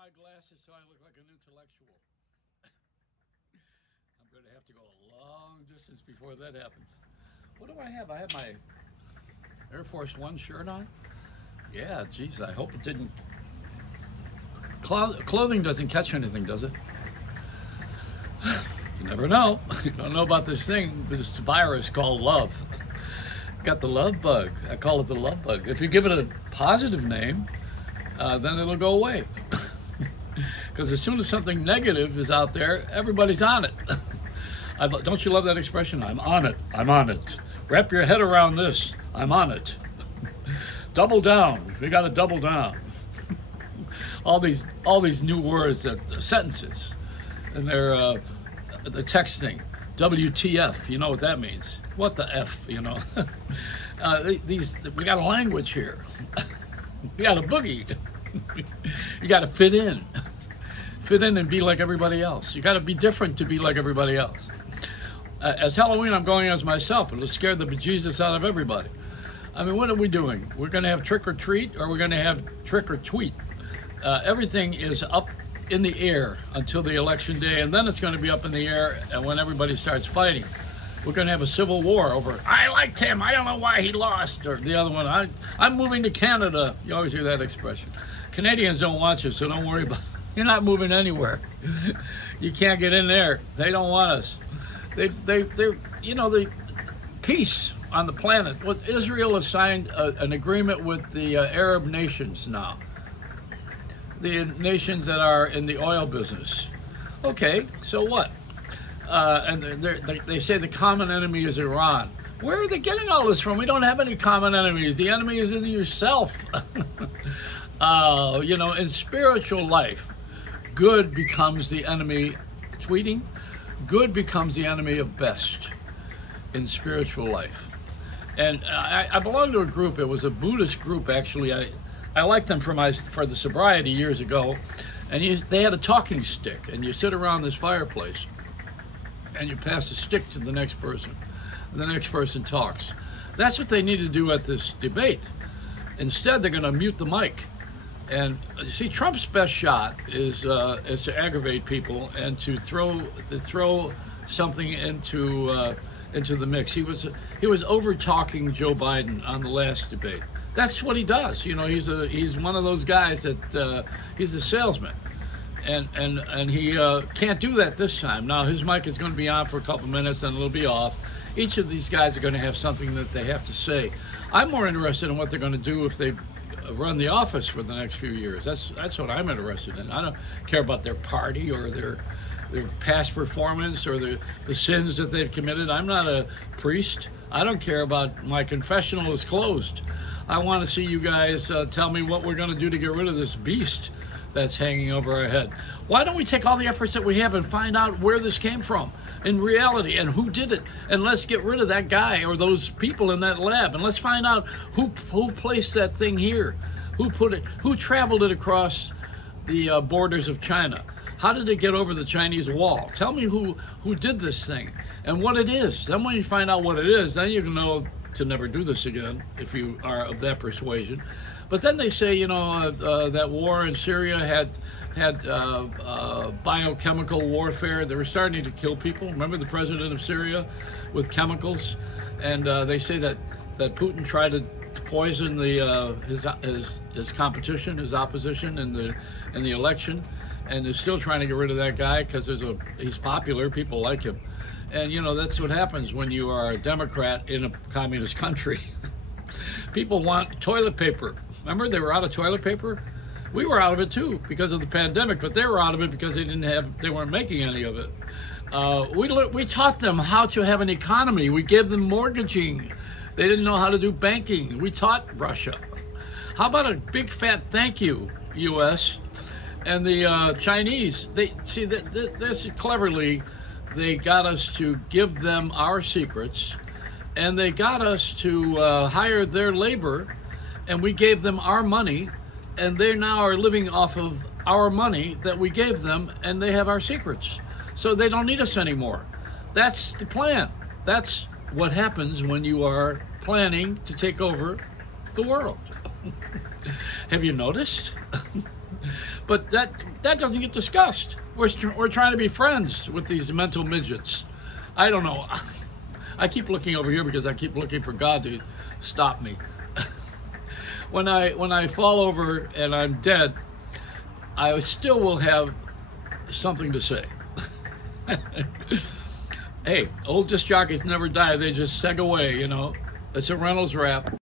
my glasses so I look like an intellectual. I'm going to have to go a long distance before that happens. What do I have? I have my Air Force One shirt on. Yeah, geez, I hope it didn't... Clothing doesn't catch anything, does it? You never know. You don't know about this thing, this virus called love. Got the love bug. I call it the love bug. If you give it a positive name, then it'll go away. Because as soon as something negative is out there, everybody's on it. Don't you love that expression? I'm on it. I'm on it. Wrap your head around this. I'm on it. Double down. We got to double down. all these new words, sentences, and they're the texting. WTF? You know what that means? What the F? You know. We got a language here. We got a boogie. You got to fit in and be like everybody else. You got to be different to be like everybody else. As Halloween, I'm going as myself. It'll scare the bejesus out of everybody. I mean, what are we doing? We're going to have trick or treat, or we're going to have trick or tweet. Everything is up in the air until the election day, and then it's going to be up in the air when everybody starts fighting. We're going to have a civil war over, I liked him, I don't know why he lost, or the other one, I'm moving to Canada. You always hear that expression. Canadians don't want you, so don't worry about it. You're not moving anywhere. You can't get in there. They don't want us. They're you know, the peace on the planet. What Israel has signed an agreement with the Arab nations now. The nations that are in the oil business. Okay, so what? And they say the common enemy is Iran. Where are they getting all this from? We don't have any common enemies. The enemy is in yourself. You know, in spiritual life, good becomes the enemy. Tweeting, good becomes the enemy of best in spiritual life. And I belonged to a group. It was a Buddhist group, actually. I liked them for the sobriety years ago. And they had a talking stick, and you sit around this fireplace, and you pass a stick to the next person. And the next person talks. That's what they need to do at this debate. Instead, they're going to mute the mic. And you see, Trump's best shot is to aggravate people and to throw something into the mix. He was over talking Joe Biden on the last debate. That's what he does. You know, he's one of those guys that he's a salesman, and he can't do that this time. Now his mic is going to be on for a couple minutes, and it'll be off. Each of these guys are going to have something that they have to say. I'm more interested in what they're going to do if they run the office for the next few years. That's what I'm interested in. I don't care about their party or their past performance or the sins that they've committed. I'm not a priest. I don't care about my confessional is closed. I want to see you guys tell me what we're going to do to get rid of this beast that's hanging over our head. Why don't we take all the efforts that we have and find out where this came from in reality and who did it? And let's get rid of that guy or those people in that lab. And let's find out who placed that thing here, who put it, who traveled it across the borders of China. How did it get over the Chinese wall? Tell me who did this thing and what it is. Then when you find out what it is, then you can know to never do this again if you are of that persuasion. But then they say, you know, that war in Syria had biochemical warfare. They were starting to kill people. Remember the president of Syria with chemicals? And they say that Putin tried to poison his competition, his opposition in the election, and they're still trying to get rid of that guy because he's popular. People like him. And, you know, that's what happens when you are a Democrat in a communist country. People want toilet paper. Remember, they were out of toilet paper? We were out of it, too, because of the pandemic, but they were out of it because they weren't making any of it. We taught them how to have an economy. We gave them mortgaging. They didn't know how to do banking. We taught Russia. How about a big, fat thank you, U.S.? And the Chinese, this cleverly, they got us to give them our secrets, and they got us to hire their labor, and we gave them our money, and they now are living off of our money that we gave them, and they have our secrets. So they don't need us anymore. That's the plan. That's what happens when you are planning to take over the world. Have you noticed? But that doesn't get discussed. We're trying to be friends with these mental midgets. I don't know. I keep looking over here because I keep looking for God to stop me. When I fall over and I'm dead, I still will have something to say. Hey, old disc jockeys never die. They just seg away, you know. It's a Reynolds rap.